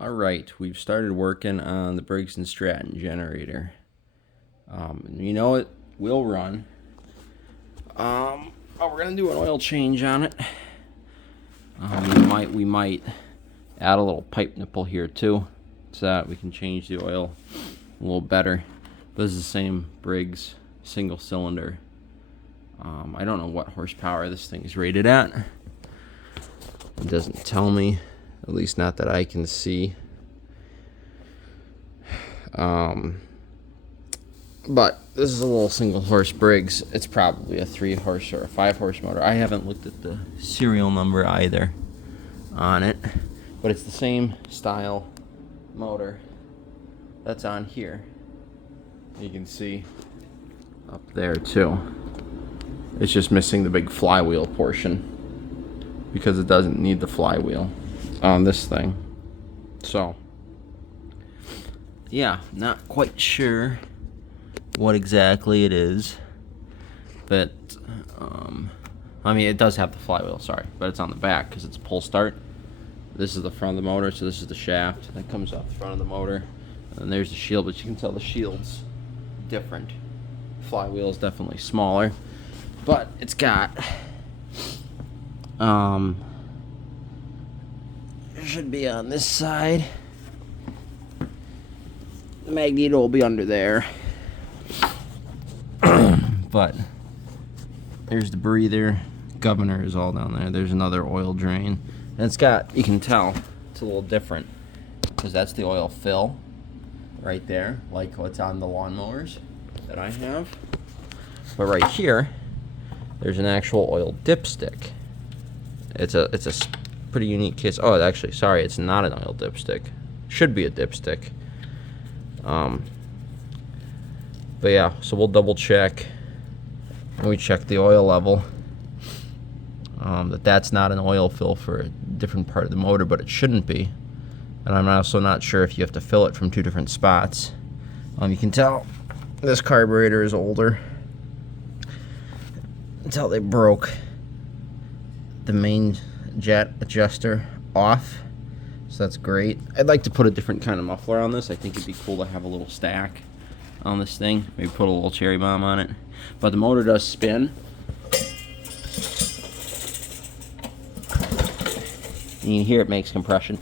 All right, we've started working on the Briggs and Stratton generator. You know it will run. We're gonna do an oil change on it. We might add a little pipe nipple here too, so that we can change the oil a little better. This is the same Briggs single cylinder. I don't know what horsepower this thing is rated at. It doesn't tell me, at least not that I can see. But this is a little single horse Briggs. It's probably a 3-horse or a 5-horse motor. I haven't looked at the serial number either on it, but it's the same style motor that's on here. You can see up there too. It's just missing the big flywheel portion because it doesn't need the flywheel on this thing. So yeah, not quite sure what exactly it is, but I mean, it does have the flywheel, sorry, but it's on the back because it's a pull start. This is the front of the motor, so this is the shaft that comes off the front of the motor, and there's the shield, but you can tell the shield's different. Flywheel is definitely smaller, but it's got it should be on this side. The magneto will be under there. But there's the breather, governor is all down there. There's another oil drain. And it's got, you can tell, it's a little different because that's the oil fill right there, like what's on the lawnmowers that I have. But right here, there's an actual oil dipstick. It's a pretty unique case. Oh, actually, sorry, it's not an oil dipstick. Should be a dipstick. But yeah, so we'll double check when we check the oil level that's not an oil fill for a different part of the motor, but it shouldn't be. And I'm also not sure if you have to fill it from 2 different spots. You can tell this carburetor is older. Until they broke the main jet adjuster off, so that's great. I'd like to put a different kind of muffler on this. I think it'd be cool to have a little stack on this thing. Maybe put a little cherry bomb on it. But the motor does spin. And you can hear it makes compression.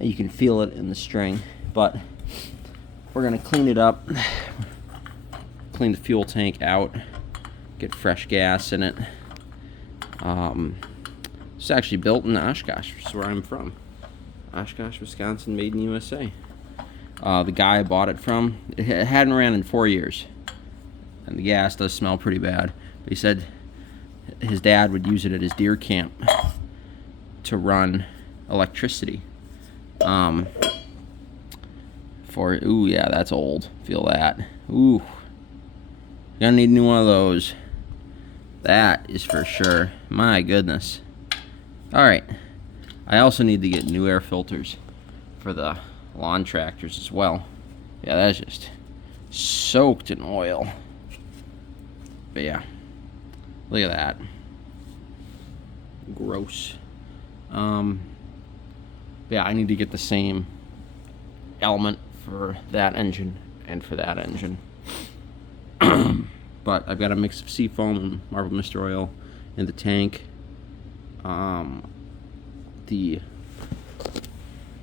You can feel it in the string. But we're gonna clean it up. Clean the fuel tank out. Get fresh gas in it. It's actually built in Oshkosh, which is where I'm from. Oshkosh, Wisconsin, made in USA. The guy I bought it from, it hadn't ran in 4 years. And the gas does smell pretty bad. But he said his dad would use it at his deer camp to run electricity. Ooh, yeah, that's old. Feel that. Ooh. Gonna need a new one of those. That is for sure. My goodness. Alright. I also need to get new air filters for the lawn tractors as well. Yeah, that's just soaked in oil. But yeah. Look at that. Gross. Yeah, I need to get the same element for that engine and for that engine. But I've got a mix of seafoam and Marble Mist oil in the tank. The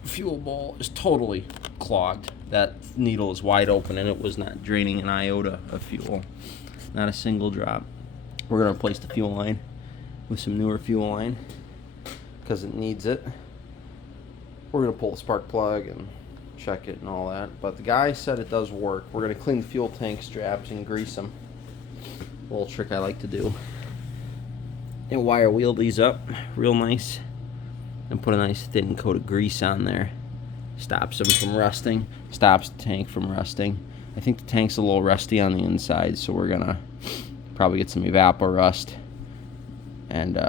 fuel bowl is totally clogged. That needle is wide open and it was not draining an iota of fuel. Not a single drop. We're going to replace the fuel line with some newer fuel line because it needs it. We're going to pull the spark plug and check it and all that. But the guy said it does work. We're going to clean the fuel tank straps and grease them. A little trick I like to do. And wire wheel these up real nice. And put a nice thin coat of grease on there. Stops them from rusting. Stops the tank from rusting. I think the tank's a little rusty on the inside, so we're gonna probably get some evapor rust and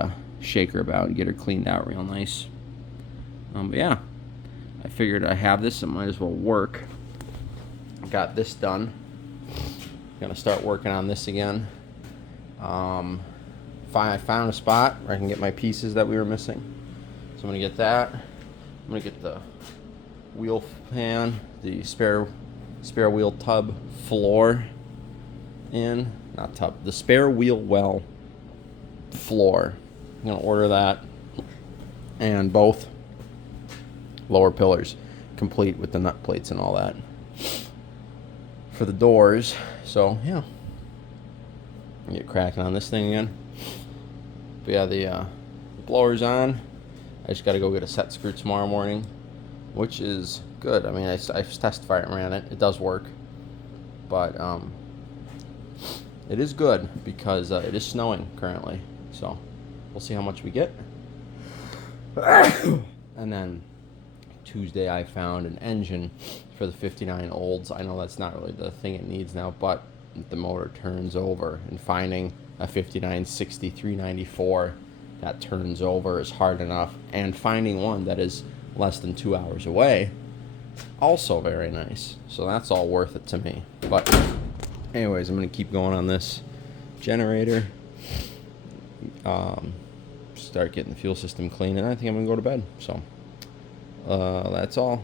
shake her about and get her cleaned out real nice. But yeah, I figured I have this, it might as well work. Got this done. Gonna start working on this again. I found a spot where I can get my pieces that we were missing. So I'm gonna get that. I'm gonna get the wheel pan, the spare wheel tub floor in, not tub, the spare wheel well floor. I'm gonna order that, and both lower pillars complete with the nut plates and all that for the doors. So yeah, get cracking on this thing again. But yeah, the blower's on. I just gotta go get a set screw tomorrow morning, which is good. I mean, I test fire and ran it. It does work, but it is good because it is snowing currently. So we'll see how much we get. And then Tuesday I found an engine for the 59 olds. I know that's not really the thing it needs now, but the motor turns over, and finding a 59 6394 that turns over is hard enough, and finding one that is less than 2 hours away, also very nice. So that's all worth it to me. But anyways, I'm gonna keep going on this generator, start getting the fuel system clean, and I think I'm gonna go to bed. So that's all.